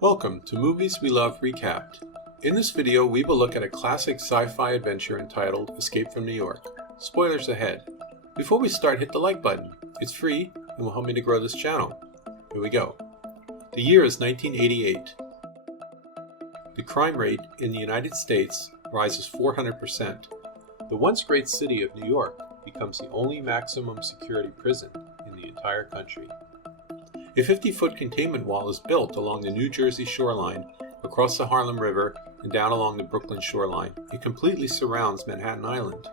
Welcome to Movies We Love Recapped. In this video, we will look at a classic sci-fi adventure entitled Escape from New York. Spoilers ahead. Before we start, hit the like button. It's free and will help me to grow this channel. Here we go. The year is 1988. The crime rate in the United States rises 400%. The once great city of New York becomes the only maximum security prison in the entire country. A 50-foot containment wall is built along the New Jersey shoreline, across the Harlem River, and down along the Brooklyn shoreline. It completely surrounds Manhattan Island.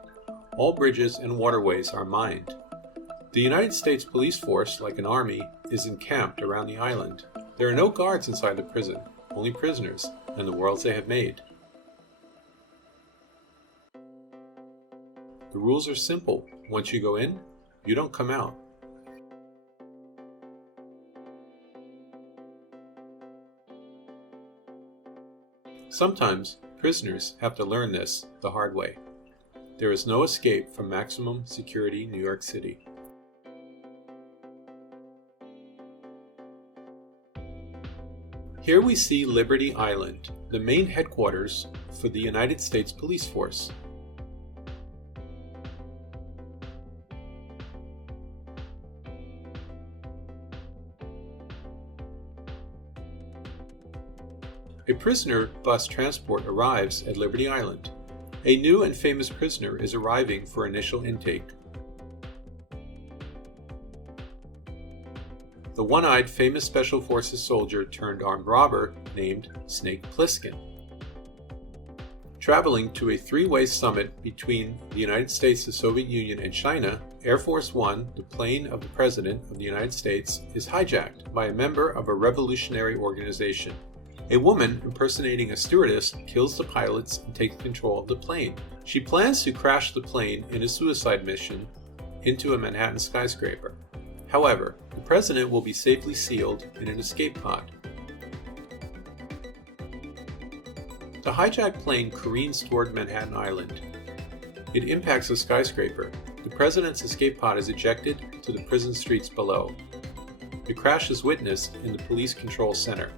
All bridges and waterways are mined. The United States police force, like an army, is encamped around the island. There are no guards inside the prison, only prisoners, and the worlds they have made. The rules are simple. Once you go in, you don't come out. Sometimes, prisoners have to learn this the hard way. There is no escape from maximum security New York City. Here we see Liberty Island, the main headquarters for the United States Police Force. A prisoner bus transport arrives at Liberty Island. A new and famous prisoner is arriving for initial intake. The one-eyed famous Special Forces soldier turned armed robber named Snake Plisskin. Traveling to a three-way summit between the United States, the Soviet Union, and China, Air Force One, the plane of the President of the United States, is hijacked by a member of a revolutionary organization. A woman impersonating a stewardess kills the pilots and takes control of the plane. She plans to crash the plane in a suicide mission into a Manhattan skyscraper. However, the president will be safely sealed in an escape pod. The hijacked plane careens toward Manhattan Island. It impacts a skyscraper. The president's escape pod is ejected to the prison streets below. The crash is witnessed in the police control center.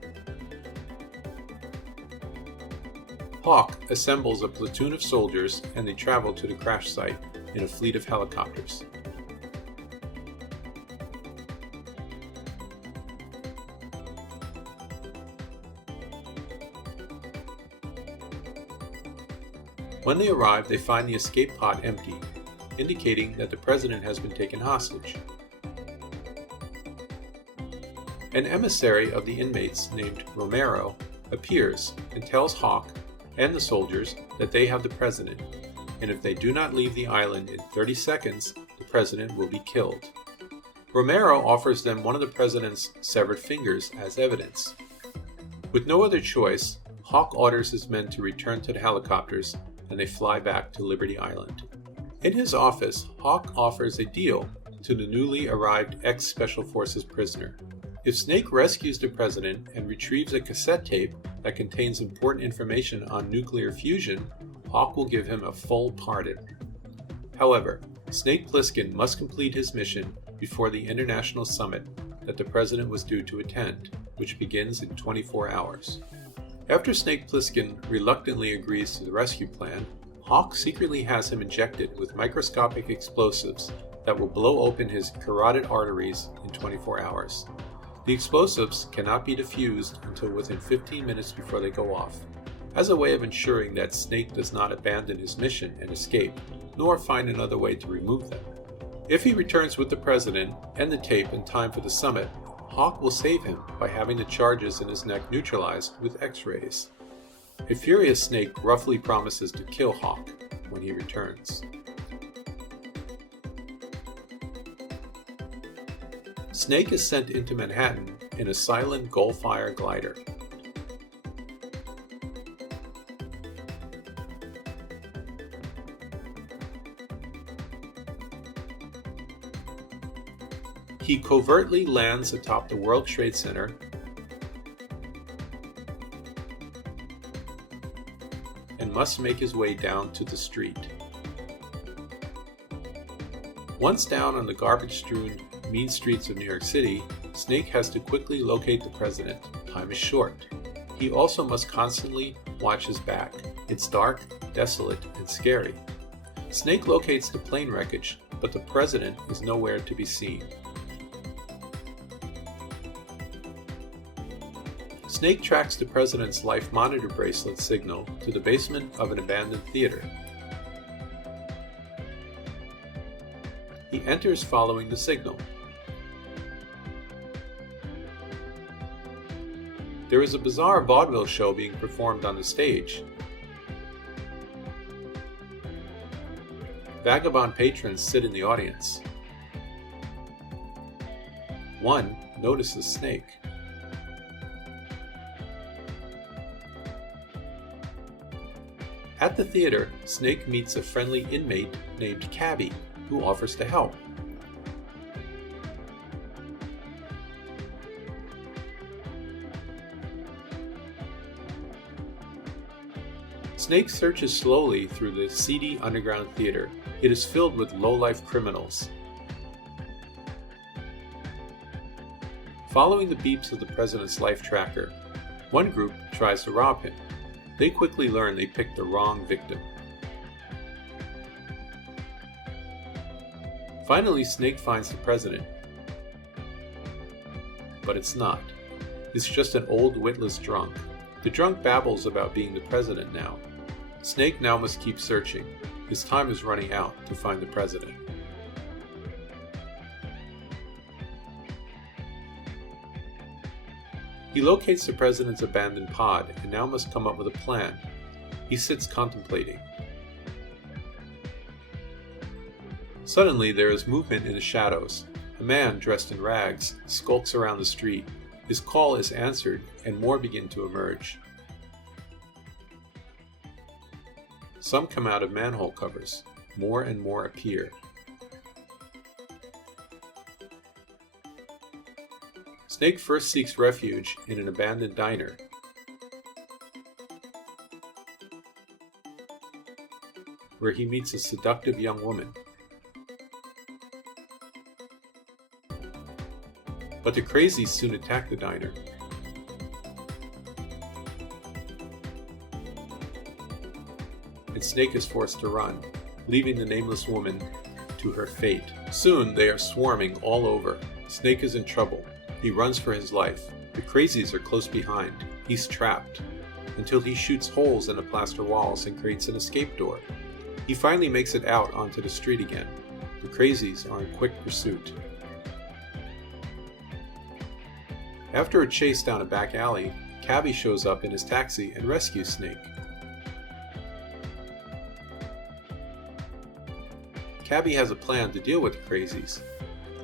Hawk assembles a platoon of soldiers and they travel to the crash site in a fleet of helicopters. When they arrive, they find the escape pod empty, indicating that the president has been taken hostage. An emissary of the inmates named Romero appears and tells Hawk and the soldiers that they have the president, and if they do not leave the island in 30 seconds, the president will be killed. Romero offers them one of the president's severed fingers as evidence. With no other choice, Hawk orders his men to return to the helicopters, and they fly back to Liberty Island. In his office, Hawk offers a deal to the newly arrived ex-Special Forces prisoner. If Snake rescues the president and retrieves a cassette tape that contains important information on nuclear fusion, Hawk will give him a full pardon. However, Snake Plisskin must complete his mission before the international summit that the president was due to attend, which begins in 24 hours. After Snake Plisskin reluctantly agrees to the rescue plan, Hawk secretly has him injected with microscopic explosives that will blow open his carotid arteries in 24 hours. The explosives cannot be defused until within 15 minutes before they go off, as a way of ensuring that Snake does not abandon his mission and escape, nor find another way to remove them. If he returns with the president and the tape in time for the summit, Hawk will save him by having the charges in his neck neutralized with X-rays. A furious Snake roughly promises to kill Hawk when he returns. Snake is sent into Manhattan in a silent Gullfire glider. He covertly lands atop the World Trade Center and must make his way down to the street. Once down on the garbage-strewn mean streets of New York City, Snake has to quickly locate the president, time is short. He also must constantly watch his back. It's dark, desolate, and scary. Snake locates the plane wreckage, but the president is nowhere to be seen. Snake tracks the president's life monitor bracelet signal to the basement of an abandoned theater. He enters following the signal. There is a bizarre vaudeville show being performed on the stage. Vagabond patrons sit in the audience. One notices Snake. At the theater, Snake meets a friendly inmate named Cabby, who offers to help. Snake searches slowly through the seedy underground theater. It is filled with low-life criminals. Following the beeps of the president's life tracker, one group tries to rob him. They quickly learn they picked the wrong victim. Finally, Snake finds the president. But it's not. It's just an old witless drunk. The drunk babbles about being the president now. Snake now must keep searching. His time is running out to find the president. He locates the president's abandoned pod and now must come up with a plan. He sits contemplating. Suddenly, there is movement in the shadows. A man dressed in rags skulks around the street. His call is answered, and more begin to emerge. Some come out of manhole covers. More and more appear. Snake first seeks refuge in an abandoned diner. Where he meets a seductive young woman. But the crazies soon attack the diner. And Snake is forced to run, leaving the nameless woman to her fate. Soon they are swarming all over. Snake is in trouble. He runs for his life. The crazies are close behind. He's trapped, until he shoots holes in the plaster walls and creates an escape door. He finally makes it out onto the street again. The crazies are in quick pursuit. After a chase down a back alley, Cabby shows up in his taxi and rescues Snake. Cabby has a plan to deal with the crazies.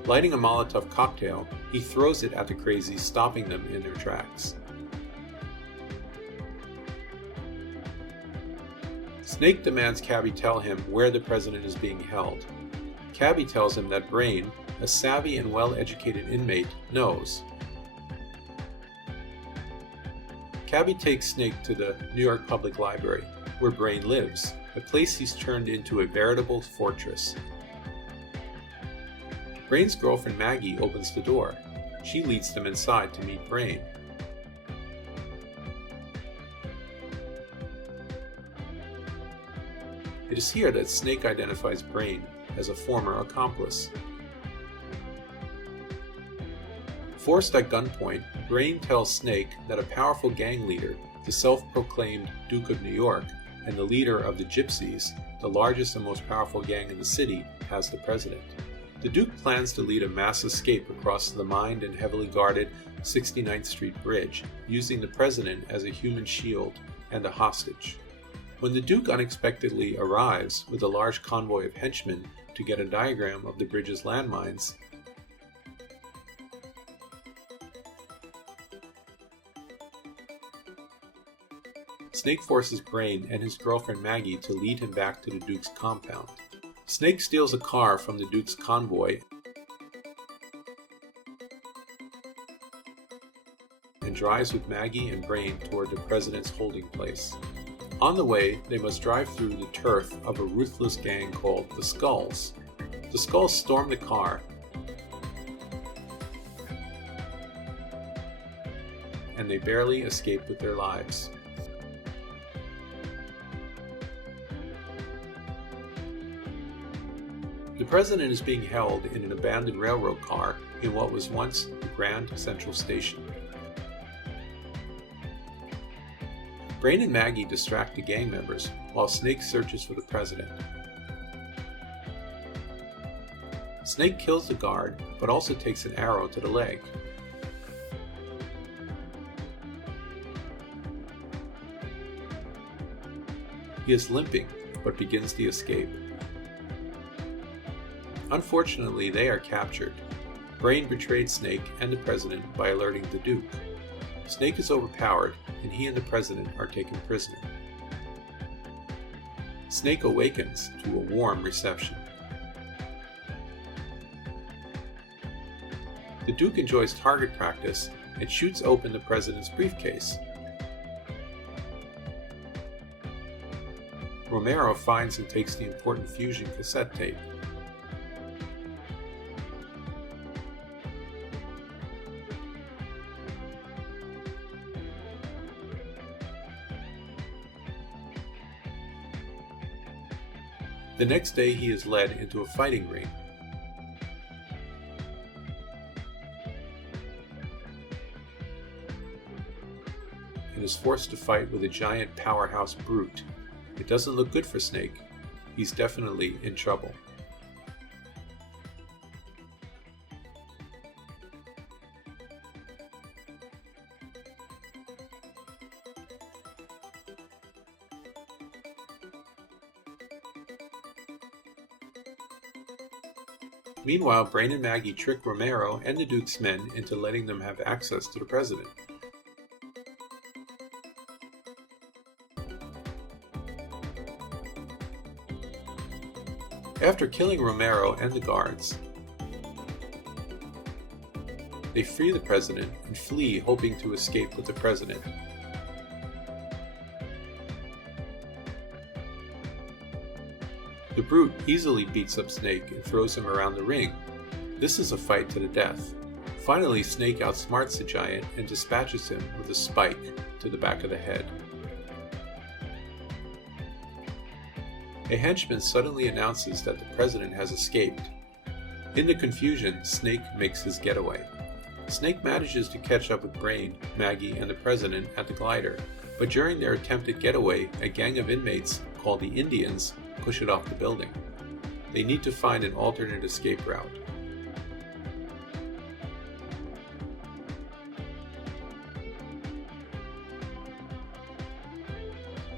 Lighting a Molotov cocktail, he throws it at the crazies, stopping them in their tracks. Snake demands Cabby tell him where the president is being held. Cabby tells him that Brain, a savvy and well-educated inmate, knows. Cabby takes Snake to the New York Public Library, where Brain lives, a place he's turned into a veritable fortress. Brain's girlfriend Maggie opens the door. She leads them inside to meet Brain. It is here that Snake identifies Brain as a former accomplice. Forced at gunpoint, Brain tells Snake that a powerful gang leader, the self-proclaimed Duke of New York, and the leader of the Gypsies, the largest and most powerful gang in the city, has the president. The Duke plans to lead a mass escape across the mined and heavily guarded 69th Street Bridge, using the president as a human shield and a hostage. When the Duke unexpectedly arrives with a large convoy of henchmen to get a diagram of the bridge's landmines, Snake forces Brain and his girlfriend Maggie to lead him back to the Duke's compound. Snake steals a car from the Duke's convoy and drives with Maggie and Brain toward the president's holding place. On the way, they must drive through the turf of a ruthless gang called the Skulls. The Skulls storm the car and they barely escape with their lives. The president is being held in an abandoned railroad car in what was once the Grand Central Station. Brain and Maggie distract the gang members while Snake searches for the president. Snake kills the guard, but also takes an arrow to the leg. He is limping, but begins the escape. Unfortunately, they are captured. Brain betrayed Snake and the president by alerting the Duke. Snake is overpowered, and he and the president are taken prisoner. Snake awakens to a warm reception. The Duke enjoys target practice and shoots open the president's briefcase. Romero finds and takes the important fusion cassette tape. The next day he is led into a fighting ring. And is forced to fight with a giant powerhouse brute. It doesn't look good for Snake. He's definitely in trouble. Meanwhile, Brain and Maggie trick Romero and the Duke's men into letting them have access to the president. After killing Romero and the guards, they free the president and flee, hoping to escape with the president. The brute easily beats up Snake and throws him around the ring. This is a fight to the death. Finally, Snake outsmarts the giant and dispatches him with a spike to the back of the head. A henchman suddenly announces that the president has escaped. In the confusion, Snake makes his getaway. Snake manages to catch up with Brain, Maggie, and the president at the glider, but during their attempted getaway, a gang of inmates called the Indians push it off the building. They need to find an alternate escape route.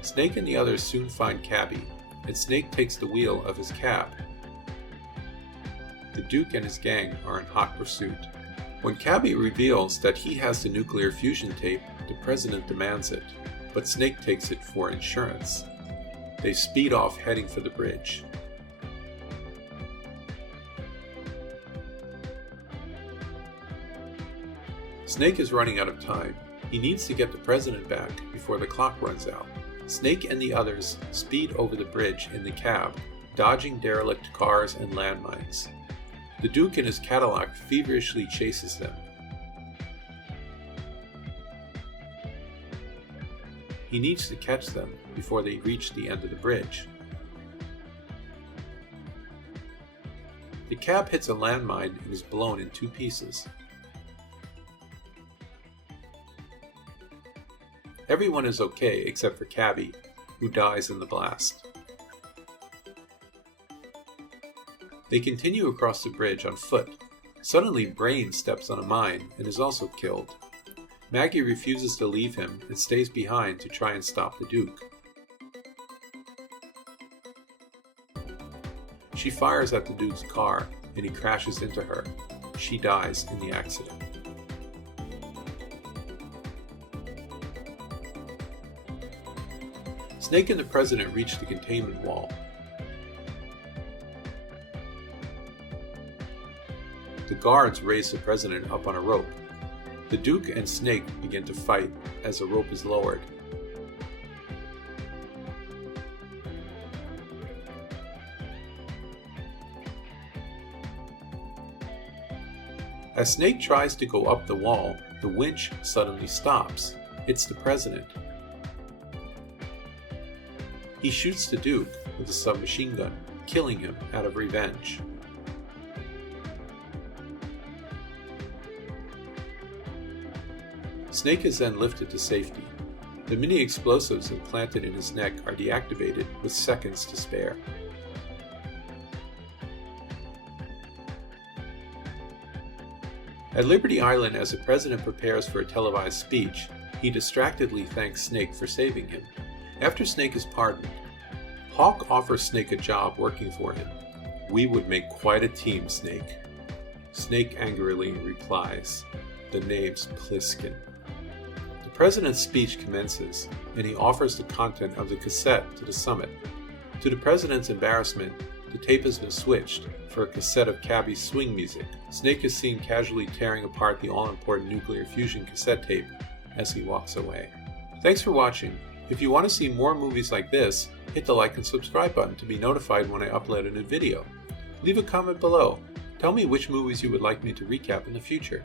Snake and the others soon find Cabby, and Snake takes the wheel of his cab. The Duke and his gang are in hot pursuit. When Cabby reveals that he has the nuclear fusion tape, the president demands it, but Snake takes it for insurance. They speed off, heading for the bridge. Snake is running out of time. He needs to get the president back before the clock runs out. Snake and the others speed over the bridge in the cab, dodging derelict cars and landmines. The Duke in his Cadillac feverishly chases them. He needs to catch them before they reach the end of the bridge. The cab hits a landmine and is blown in 2 pieces. Everyone is okay except for Cabby, who dies in the blast. They continue across the bridge on foot. Suddenly, Brain steps on a mine and is also killed. Maggie refuses to leave him and stays behind to try and stop the Duke. She fires at the Duke's car and he crashes into her. She dies in the accident. Snake and the president reach the containment wall. The guards raise the president up on a rope. The Duke and Snake begin to fight as the rope is lowered. As Snake tries to go up the wall, the winch suddenly stops. It's the president. He shoots the Duke with a submachine gun, killing him out of revenge. Snake is then lifted to safety. The mini explosives implanted in his neck are deactivated with seconds to spare. At Liberty Island, as the president prepares for a televised speech, he distractedly thanks Snake for saving him. After Snake is pardoned, Hawk offers Snake a job working for him. "We would make quite a team, Snake." Snake angrily replies, "The name's Plisskin." The president's speech commences, and he offers the content of the cassette to the summit. To the president's embarrassment, the tape has been switched for a cassette of Cabby's swing music. Snake is seen casually tearing apart the all-important nuclear fusion cassette tape as he walks away. Thanks for watching. If you want to see more movies like this, hit the like and subscribe button to be notified when I upload a new video. Leave a comment below. Tell me which movies you would like me to recap in the future.